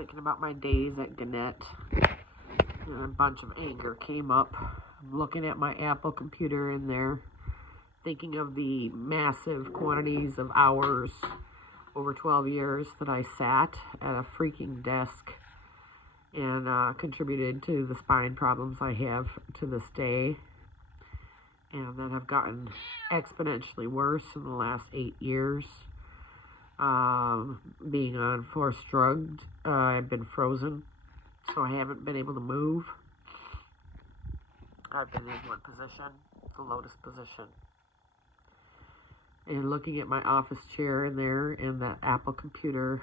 thinking about my days at Gannett, and a bunch of anger came up. I'm looking at my Apple computer in there, thinking of the massive quantities of hours over 12 years that I sat at a freaking desk and contributed to the spine problems I have to this day, and that have gotten exponentially worse in the last 8 years. Being on forced drugs, I've been frozen, so I haven't been able to move. I've been in one position, the lotus position. And looking at my office chair in there and that Apple computer,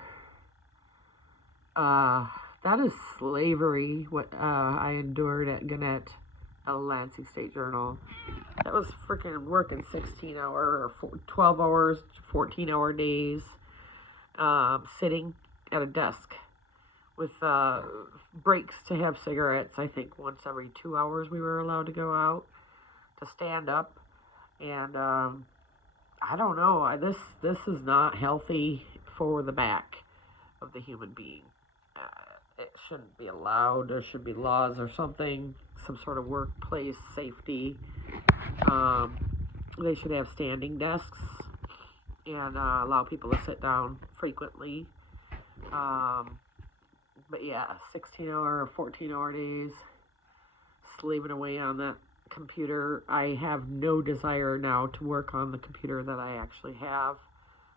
that is slavery, what I endured at Gannett, a Lansing State Journal. That was freaking working 16-hour or 12 hours, 14-hour days, sitting at a desk with breaks to have cigarettes. I think once every 2 hours we were allowed to go out to stand up. And I don't know, this is not healthy for the back of the human being. It shouldn't be allowed. There should be laws or something, some sort of workplace safety. They should have standing desks and allow people to sit down frequently. But yeah, 16-hour or 14-hour days, slaving away on that computer. I have no desire now to work on the computer that I actually have.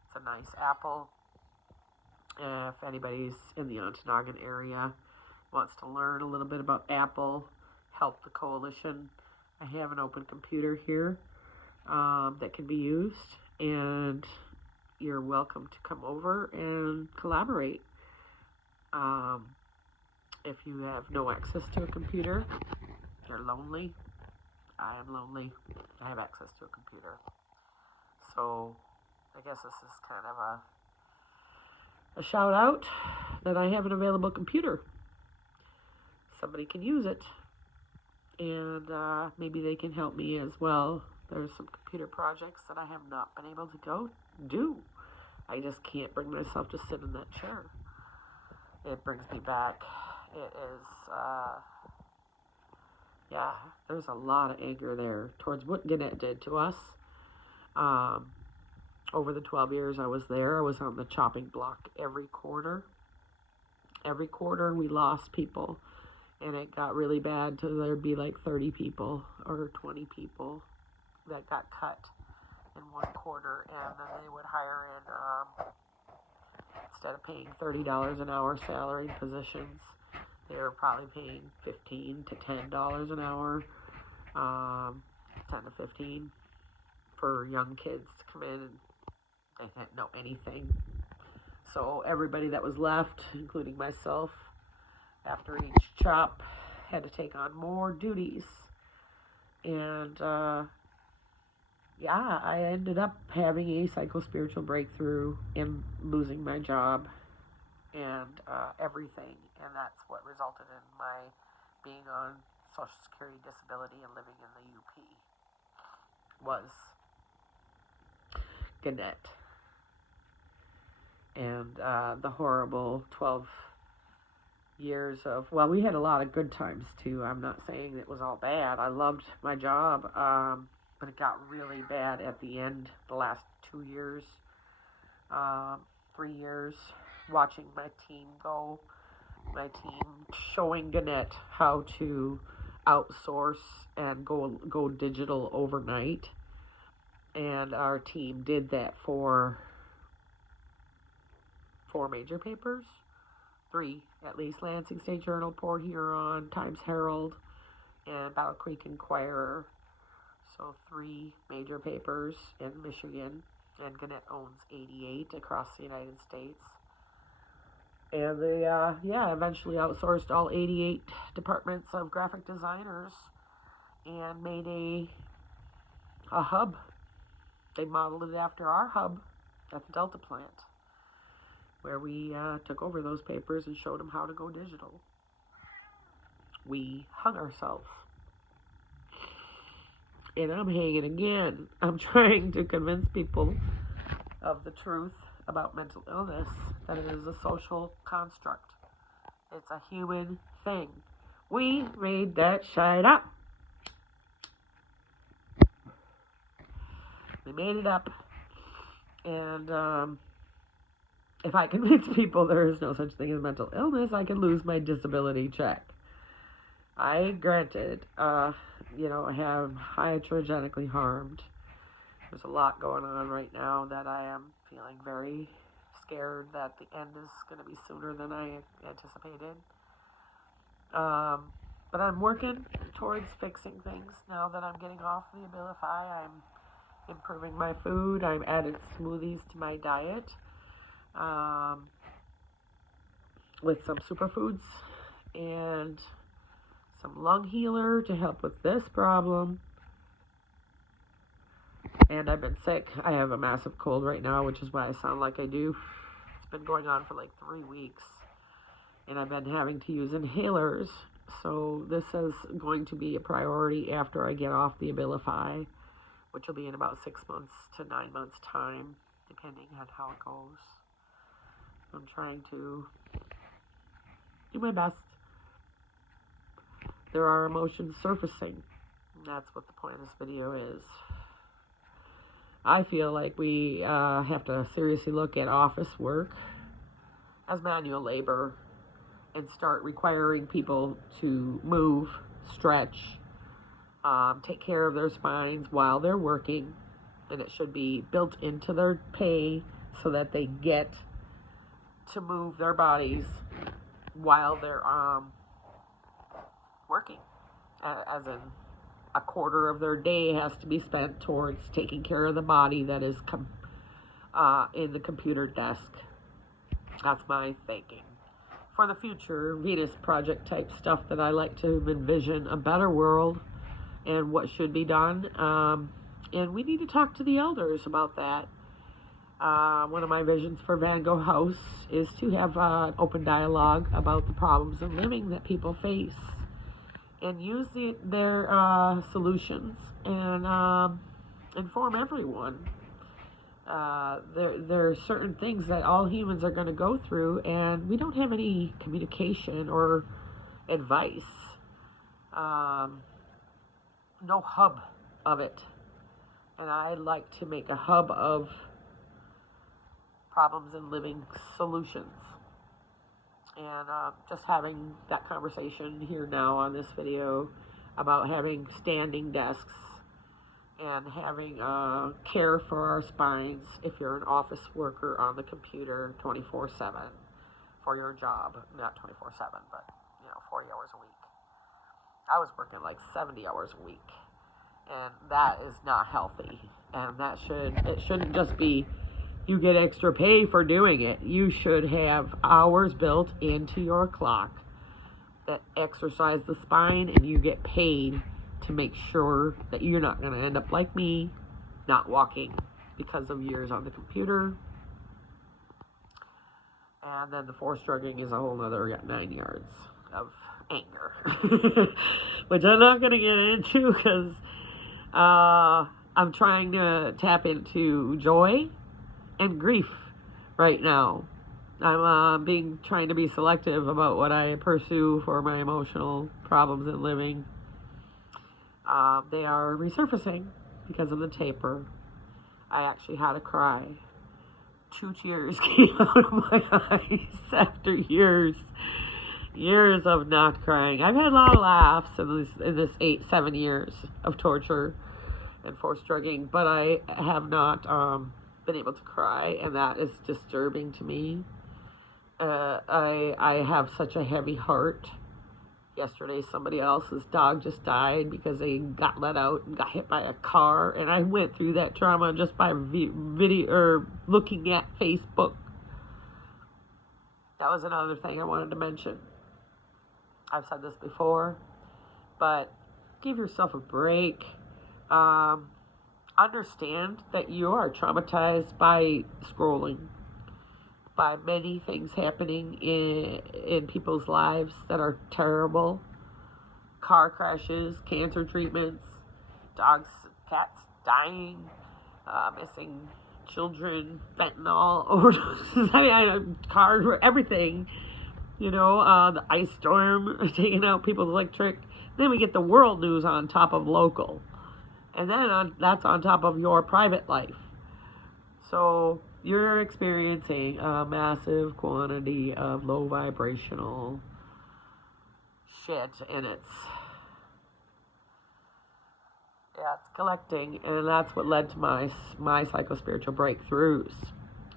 It's a nice Apple. If anybody's in the Ontonagon area wants to learn a little bit about Apple, help the coalition, I have an open computer here that can be used, and you're welcome to come over and collaborate. If you have no access to a computer, you're lonely. I am lonely. I have access to a computer. So I guess this is kind of a shout out that I have an available computer. Somebody can use it, and maybe they can help me as well. There's some computer projects that I have not been able to go do. I just can't bring myself to sit in that chair. It brings me back. It is, yeah, there's a lot of anger there towards what Gannett did to us. Over the 12 years I was there, I was on the chopping block every quarter. Every quarter we lost people, and it got really bad to there'd be like 30 people or 20 people that got cut in one quarter, and then they would hire in, instead of paying $30 an hour salaried positions, they were probably paying $15 to $10 an hour, 10 to 15 for young kids to come in, and they didn't know anything. So everybody that was left, including myself, after each chop, had to take on more duties. And yeah, I ended up having a psycho-spiritual breakthrough and losing my job and everything. And that's what resulted in my being on Social Security disability and living in the UP, was Gannett. And the horrible 12 years of, well, we had a lot of good times too. I'm not saying it was all bad. I loved my job, but it got really bad at the end, the last 2 years, 3 years, watching my team go, my team showing Gannett how to outsource and go digital overnight. And our team did that for 4 major papers, 3 at least: Lansing State Journal, Port Huron, Times Herald, and Battle Creek Inquirer. So 3 major papers in Michigan, and Gannett owns 88 across the United States. And they, eventually outsourced all 88 departments of graphic designers and made a hub. They modeled it after our hub at the Delta plant, where we took over those papers and showed them how to go digital. We hung ourselves. And I'm hanging again. I'm trying to convince people of the truth about mental illness, that it is a social construct. It's a human thing. We made that shit up. We made it up. And if I convince people there is no such thing as mental illness, I can lose my disability check. I, granted, I have hydrogenically harmed. There's a lot going on right now that I am feeling very scared that the end is going to be sooner than I anticipated. But I'm working towards fixing things now that I'm getting off the Abilify. I'm improving my food. I've added smoothies to my diet with some superfoods and some lung healer to help with this problem. And I've been sick. I have a massive cold right now, which is why I sound like I do. It's been going on for like 3 weeks. And I've been having to use inhalers. So this is going to be a priority after I get off the Abilify, which will be in about 6 months to 9 months time, depending on how it goes. I'm trying to do my best. There are emotions surfacing. And that's what the point of this video is. I feel like we have to seriously look at office work as manual labor and start requiring people to move, stretch, take care of their spines while they're working. And it should be built into their pay so that they get to move their bodies while they're working. As in, a quarter of their day has to be spent towards taking care of the body that is in the computer desk. That's my thinking. For the future, Venus Project type stuff that I like to envision a better world and what should be done. And we need to talk to the elders about that. One of my visions for Gogh House is to have an open dialogue about the problems of living that people face and use their solutions and inform everyone. There are certain things that all humans are going to go through, and we don't have any communication or advice. No hub of it. And I'd like to make a hub of problems and living solutions. And just having that conversation here now on this video about having standing desks and having care for our spines if you're an office worker on the computer 24/7 for your job. Not 24/7, but 40 hours a week. I was working like 70 hours a week, and that is not healthy. And it shouldn't just be you get extra pay for doing it. You should have hours built into your clock that exercise the spine, and you get paid to make sure that you're not going to end up like me, not walking because of years on the computer. And then the force drugging is a whole other 9 yards of anger, which I'm not going to get into because I'm trying to tap into joy and grief right now. I'm trying to be selective about what I pursue for my emotional problems in living. They are resurfacing because of the taper. I actually had to cry. 2 tears came out of my eyes after years of not crying. I've had a lot of laughs in this 7 years of torture and forced drugging, but I have not been able to cry, and that is disturbing to me. I have such a heavy heart. Yesterday, somebody else's dog just died because they got let out and got hit by a car, and I went through that trauma just by video or looking at Facebook. That was another thing I wanted to mention. I've said this before, but give yourself a break. Understand that you are traumatized by scrolling, by many things happening in people's lives that are terrible. Car crashes, cancer treatments, dogs, cats dying, missing children, fentanyl overdoses, cars, everything. the ice storm taking out people's electric. Then we get the world news on top of local. And then that's on top of your private life. So you're experiencing a massive quantity of low vibrational shit, and it's collecting, and that's what led to my psychospiritual breakthroughs.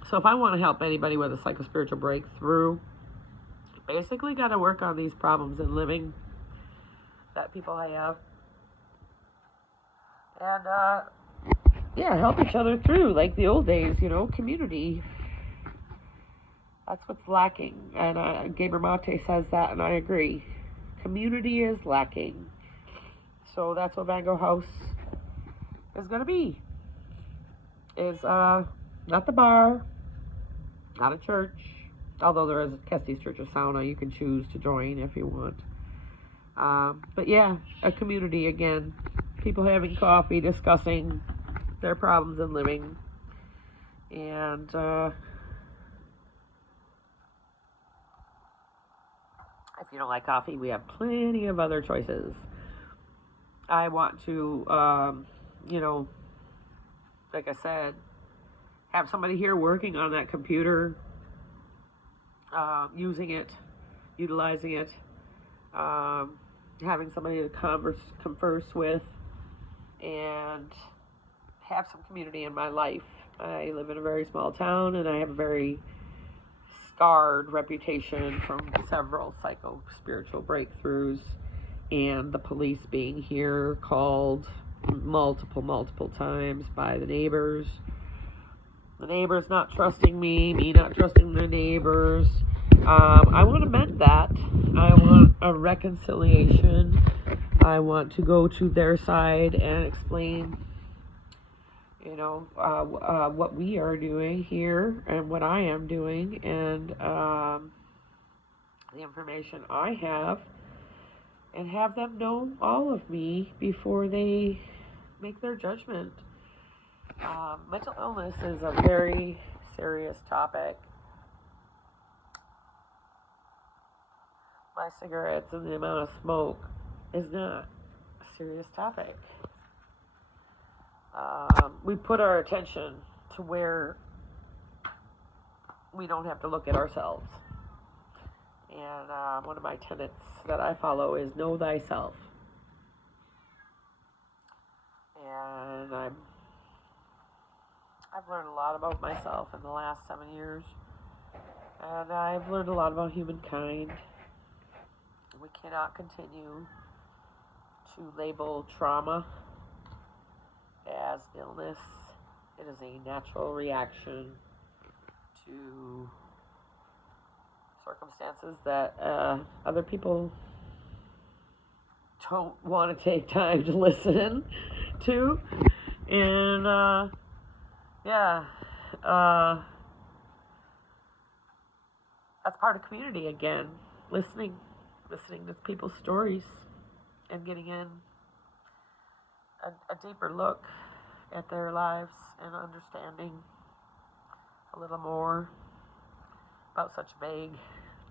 So if I want to help anybody with a psychospiritual breakthrough, basically got to work on these problems in living that people have, and help each other through like the old days. Community. That's what's lacking, and Gaber Mate says that, and I agree. Community is lacking. So that's what Gogh House is going to be. Is not the bar, not a church, although there is a Kestis Church of Sauna you can choose to join if you want. But yeah, a community again. People having coffee, discussing their problems in living. And if you don't like coffee, we have plenty of other choices. I want to, like I said, have somebody here working on that computer, using it, utilizing it, having somebody to converse with, and have some community in my life. I live in a very small town, and I have a very scarred reputation from several psycho-spiritual breakthroughs, and the police being here called multiple times by the neighbors. The neighbors not trusting me not trusting the neighbors. I want to mend that. I want a reconciliation. I want to go to their side and explain, what we are doing here and what I am doing, and the information I have, and have them know all of me before they make their judgment. Mental illness is a very serious topic. My cigarettes and the amount of smoke is not a serious topic. We put our attention to where we don't have to look at ourselves. And one of my tenets that I follow is know thyself. And I've learned a lot about myself in the last 7 years. And I've learned a lot about humankind. We cannot continue to label trauma as illness. It is a natural reaction to circumstances that other people don't want to take time to listen to. And that's part of community again. Listening to people's stories and getting in a deeper look at their lives and understanding a little more about such vague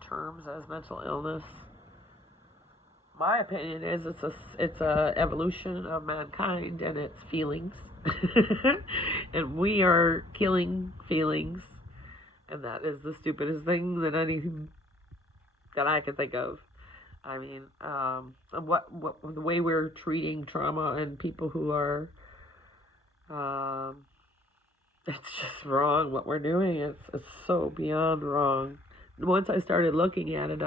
terms as mental illness. My opinion is it's a evolution of mankind and its feelings, and we are killing feelings, and that is the stupidest thing that I can think of. I mean, what the way we're treating trauma and people who are, it's just wrong. What we're doing is so beyond wrong. Once I started looking at it,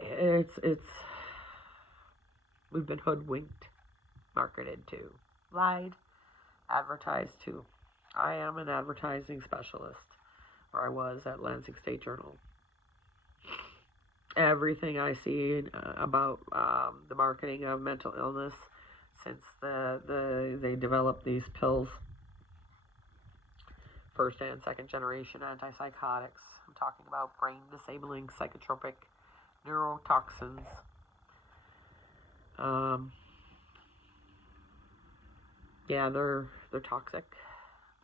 it's we've been hoodwinked, marketed to, lied, advertised to. I am an advertising specialist, or I was at Lansing State Journal. Everything I see about the marketing of mental illness since they developed these pills, first and second generation antipsychotics. I'm talking about brain disabling psychotropic neurotoxins. They're toxic.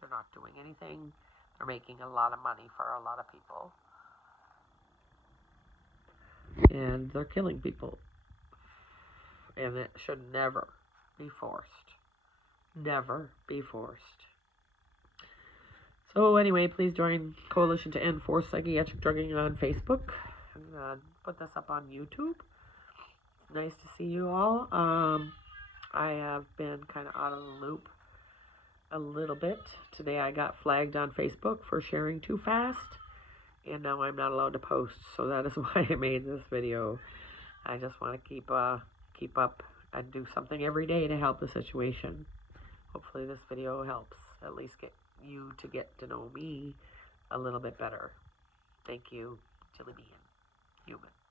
They're not doing anything. They're making a lot of money for a lot of people. and they're killing people. And it should never be forced. Never be forced. So anyway, please join Coalition to End Forced Psychiatric Drugging on Facebook. I'm going to put this up on YouTube. It's nice to see you all. I have been kind of out of the loop a little bit. Today I got flagged on Facebook for sharing too fast, and now I'm not allowed to post, so that is why I made this video. I just want to keep up and do something every day to help the situation. Hopefully this video helps at least get you to get to know me a little bit better. Thank you, Jelly Bean Human.